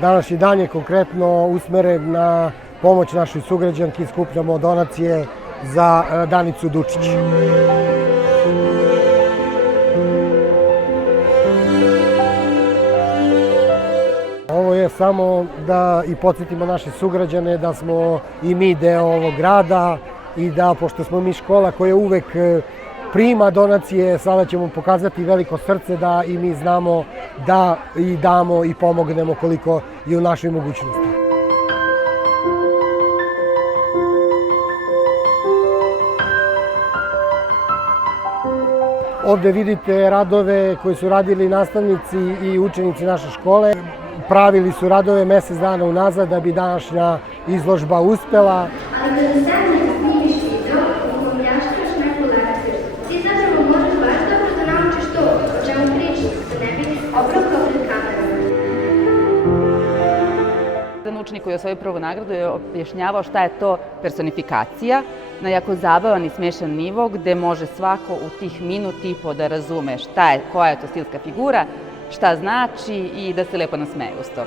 Današnji dan je konkretno usmeren na pomoć našoj sugrađanki, skupljamo donacije za Danicu Dučić. Ovo je samo da i podsjetimo naše sugrađane da smo i mi deo ovog grada i da, pošto smo mi škola koja uvek prima donacije, sada ćemo pokazati veliko srce da i mi znamo da i damo i pomognemo koliko je u našoj mogućnosti. Ovde vidite radove koje su radili nastavnici i učenici naše škole. Pravili su radove mesec dana unazad da bi današnja izložba uspela. Učenik koji je osvojio prvu nagradu je objašnjavao šta je to personifikacija na jako zabavan i smešan nivo gde može svako u tih minut i po da razume šta je, koja je to stilska figura, šta znači i da se lepo nasmeje uz to.